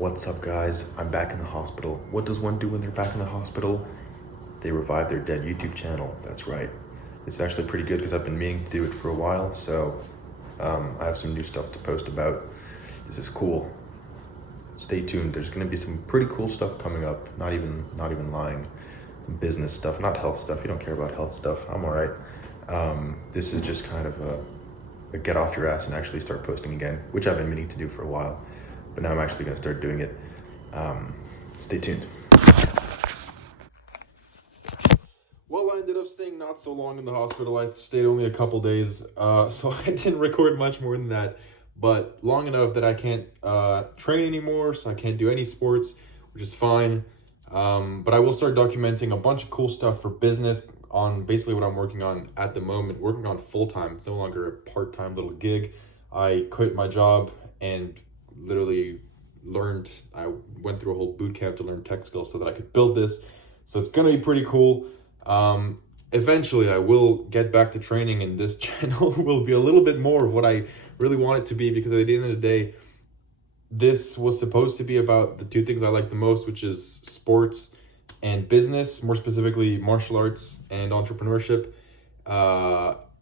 What's up, guys? I'm back in the hospital. What does one do when they're back in the hospital? They revive their dead YouTube channel. That's right. It's actually pretty good because I've been meaning to do it for a while, so I have some new stuff to post about. This is cool. Stay tuned. There's going to be some pretty cool stuff coming up. Not even lying. Some business stuff, not health stuff. You don't care about health stuff. I'm all right. This is just kind of a get off your ass and actually start posting again, which I've been meaning to do for a while. But now I'm actually going to start doing it. Stay tuned. Well, I ended up staying not so long in the hospital. I stayed only a couple days, so I didn't record much more than that. But long enough that I can't train anymore, so I can't do any sports, which is fine. But I will start documenting a bunch of cool stuff for business on basically what I'm working on at the moment. Working on full-time. It's no longer a part-time little gig. I quit my job and literally I went through a whole boot camp to learn tech skills so that I could build this. So it's going to be pretty cool. Eventually I will get back to training, and this channel will be a little bit more of what I really want it to be, because at the end of the day, this was supposed to be about the two things I like the most, which is sports and business, more specifically martial arts and entrepreneurship.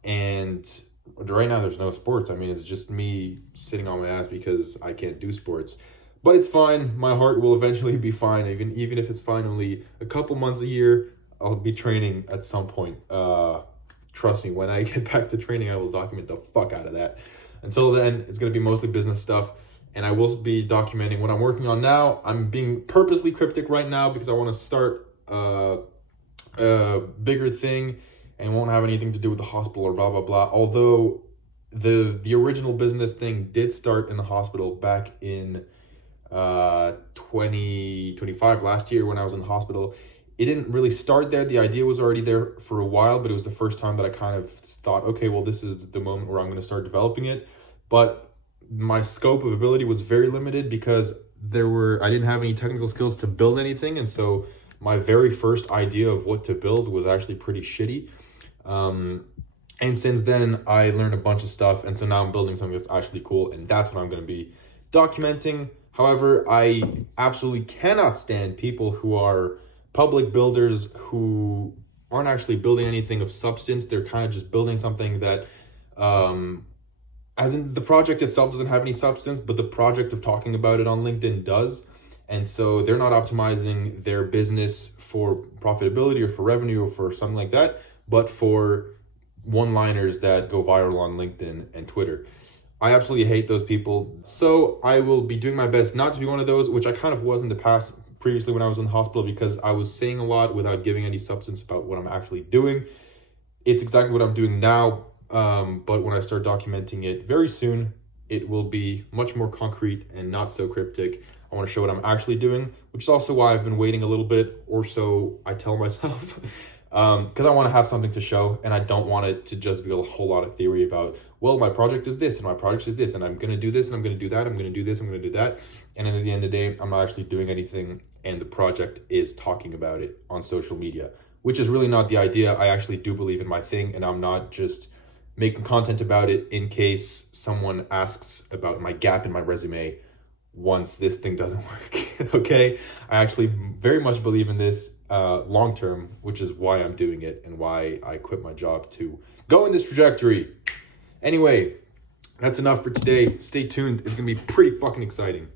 And right now there's no sports. I mean, it's just me sitting on my ass because I can't do sports. But it's fine. My heart will eventually be fine. Even if it's fine only a couple months a year, I'll be training at some point. Trust me, when I get back to training, I will document the fuck out of that. Until then, it's going to be mostly business stuff. And I will be documenting what I'm working on now. I'm being purposely cryptic right now because I want to start a bigger thing and won't have anything to do with the hospital or blah, blah, blah. Although the original business thing did start in the hospital back in 2025, last year when I was in the hospital. It didn't really start there. The idea was already there for a while, but it was the first time that I kind of thought, okay, well, this is the moment where I'm going to start developing it. But my scope of ability was very limited because I didn't have any technical skills to build anything. And so my very first idea of what to build was actually pretty shitty. And since then I learned a bunch of stuff. And so now I'm building something that's actually cool. And that's what I'm going to be documenting. However, I absolutely cannot stand people who are public builders who aren't actually building anything of substance. They're kind of just building something that, as in the project itself doesn't have any substance, but the project of talking about it on LinkedIn does. And so they're not optimizing their business for profitability or for revenue or for something like that, but for one-liners that go viral on LinkedIn and Twitter. I absolutely hate those people. So I will be doing my best not to be one of those, which I kind of was in the past previously when I was in the hospital, because I was saying a lot without giving any substance about what I'm actually doing. It's exactly what I'm doing now. But when I start documenting it very soon, it will be much more concrete and not so cryptic. I want to show what I'm actually doing, which is also why I've been waiting a little bit, or so I tell myself, because I want to have something to show, and I don't want it to just be a whole lot of theory about, well, my project is this, and my project is this, and I'm going to do this, and I'm going to do that, I'm going to do this, I'm going to do that. And then at the end of the day, I'm not actually doing anything, and the project is talking about it on social media, which is really not the idea. I actually do believe in my thing, and I'm not just making content about it in case someone asks about my gap in my resume once this thing doesn't work. Okay, I actually very much believe in this long term, which is why I'm doing it and why I quit my job to go in this trajectory. Anyway, that's enough for today. Stay tuned. It's gonna be pretty fucking exciting.